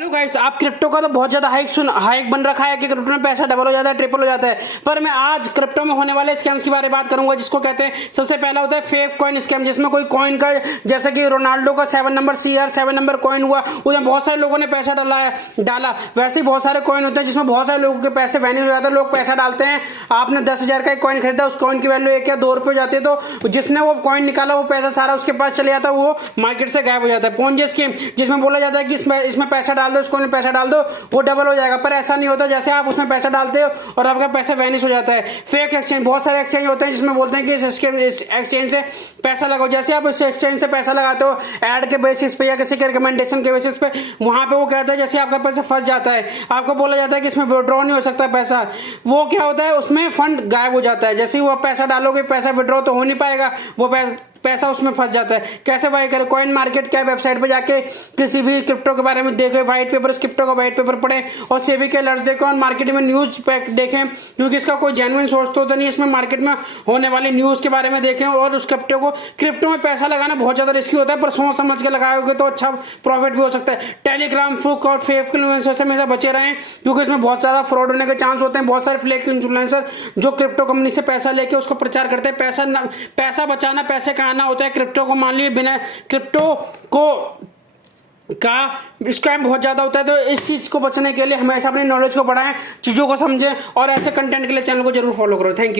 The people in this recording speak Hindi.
हेलो गाइस, आप क्रिप्टो का तो बहुत ज्यादा हाइक बन रखा है कि क्रिप्टो में पैसा डबल हो जाता है, ट्रिपल हो जाता है। पर मैं आज क्रिप्टो में होने वाले स्कैम्स के बारे में बात करूंगा, जिसको कहते हैं सबसे पहला होता है फेक कॉइन स्कैम, जिसमें कोई कॉइन का, जैसे कि रोनाल्डो का 7 नंबर CR7 नंबर कॉइन हुआ, उसमें बहुत सारे लोगों ने पैसा डाला। वैसे ही बहुत सारे कॉइन होते हैं जिसमें बहुत सारे लोगों के पैसे वैनिश हो जाते हैं। लोग पैसा डालते हैं, आपने 10,000 का एक कॉइन खरीदा, उस कॉइन की वैल्यू 1 या 2 रुपए हो जाती है, तो जिसने वो कॉइन निकाला वो पैसा सारा उसके पास चले जाता है, वो मार्केट से गायब हो जाता है। पोंजी स्कीम, जिसमें बोला जाता है कि इसमें पैसा डाल दो, उस कॉइन में पैसा डाल दो, वो डबल हो जाएगा, पर ऐसा नहीं होता। जैसे आप उसमें पैसा डालते हो और आपका पैसा वैनिश हो जाता है। फेक एक्सचेंज, बहुत सारे एक्सचेंज होते हैं जिसमें बोलते हैं कि इस एक्सचेंज से पैसा लगाओ। जैसे आप इस एक्सचेंज से पैसा लगाते हो ऐड के बेसिस पे या किसी के रिकमेंडेशन के बेसिस पे, वहां पे वो कहता है, जैसे आपका पैसा फंस जाता है, आपको बोला जाता है कि इसमें विड्रॉ नहीं हो सकता पैसा, वो क्या होता है, उसमें फंड गायब हो जाता है। जैसे ही वो पैसा डालोगे, पैसा विड्रॉ तो हो नहीं पाएगा, वो पैसा उसमें फंस जाता है। कैसे बाय करें? कॉइन मार्केट क्या वेबसाइट पे जाके किसी भी क्रिप्टो के बारे में देखें, व्हाइट पेपर, क्रिप्टो का व्हाइट पेपर पढ़ें और सेबी के अलर्ट्स देखें और मार्केट में न्यूज देखें, क्योंकि इसका कोई जेन्युइन सोर्स तो होता नहीं। इसमें मार्केट में होने वाली न्यूज के बारे में देखें और उस क्रिप्टो में पैसा लगाना बहुत ज्यादा रिस्की होता है, पर सोच समझ के लगाओगे तो अच्छा प्रॉफिट भी हो सकता है। टेलीग्राम, फ्लूक और फेक इन्फ्लुएंसर से हमेशा बचे रहें, क्योंकि इसमें बहुत ज्यादा फ्रॉड होने के चांस होते हैं। बहुत सारे फेक इन्फ्लुएंसर जो क्रिप्टो कंपनी से पैसा लेके उसको प्रचार करते हैं। पैसा बचाना, पैसे का आना होता है। क्रिप्टो को मान लीजिए, बिना क्रिप्टो का स्कैम बहुत ज्यादा होता है, तो इस चीज को बचने के लिए हमेशा अपनी नॉलेज को बढ़ाएं, चीजों को समझें और ऐसे कंटेंट के लिए चैनल को जरूर फॉलो करो। Thank you.